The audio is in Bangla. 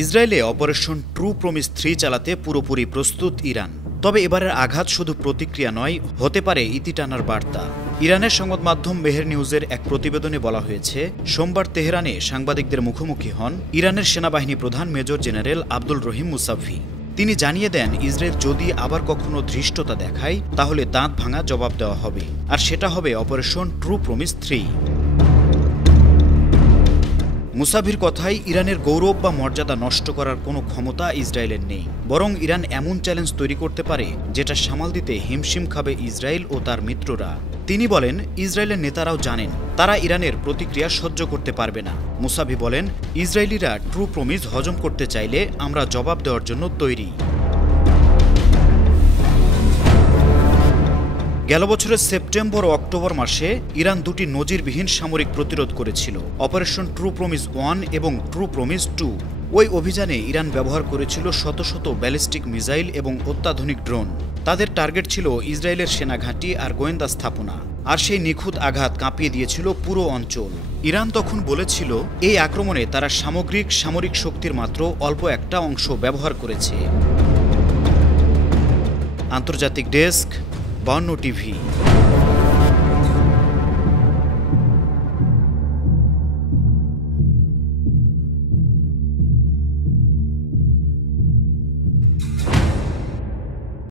ইসরায়েলে অপারেশন ট্রু প্রমিস 3 চালাতে পুরোপুরি প্রস্তুত ইরান। তবে এবারের আঘাত শুধু প্রতিক্রিয়া নয়, হতে পারে ইতি টানার বার্তা। ইরানের সংবাদ মাধ্যম মেহের নিউজের এক প্রতিবেদনে বলা হয়েছে, সোমবার তেহরানে সাংবাদিকদের মুখোমুখি হন ইরানের সেনাবাহিনী প্রধান মেজর জেনারেল আব্দুল রহিম মুসাভি। তিনি জানিয়ে দেন, ইসরায়েল যদি আবার কখনো ধৃষ্টতা দেখায় তাহলে দাঁত ভাঙা জবাব দেওয়া হবে, আর সেটা হবে অপারেশন ট্রু প্রমিস 3। মুসাভির কথায়, ইরানের গৌরব বা মর্যাদা নষ্ট করার কোনো ক্ষমতা ইসরায়েলের নেই, বরং ইরান এমন চ্যালেঞ্জ তৈরি করতে পারে যেটা সামাল দিতে হিমশিম খাবে ইসরায়েল ও তার মিত্ররা। তিনি বলেন, ইসরায়েলের নেতারাও জানেন তারা ইরানের প্রতিক্রিয়া সহ্য করতে পারবে না। মুসাভি বলেন, ইসরায়েলিরা ট্রু প্রমিস হজম করতে চাইলে আমরা জবাব দেওয়ার জন্য তৈরি। গেল বছরের সেপ্টেম্বর ও অক্টোবর মাসে ইরান দুটি নজিরবিহীন সামরিক প্রতিরোধ করেছিল, অপারেশন ট্রু প্রমিস 1 এবং ট্রু প্রমিস 2। ওই অভিযানে ইরান ব্যবহার করেছিল শত শত ব্যালিস্টিক মিসাইল এবং অত্যাধুনিক ড্রোন। তাদের টার্গেট ছিল ইসরায়েলের সেনাঘাঁটি আর গোয়েন্দা স্থাপনা, আর সেই নিখুঁত আঘাত কাঁপিয়ে দিয়েছিল পুরো অঞ্চল। ইরান তখন বলেছিল, এই আক্রমণে তারা সামরিক শক্তির মাত্র অল্প একটা অংশ ব্যবহার করেছে। আন্তর্জাতিক ডেস্ক, 52 টিভি।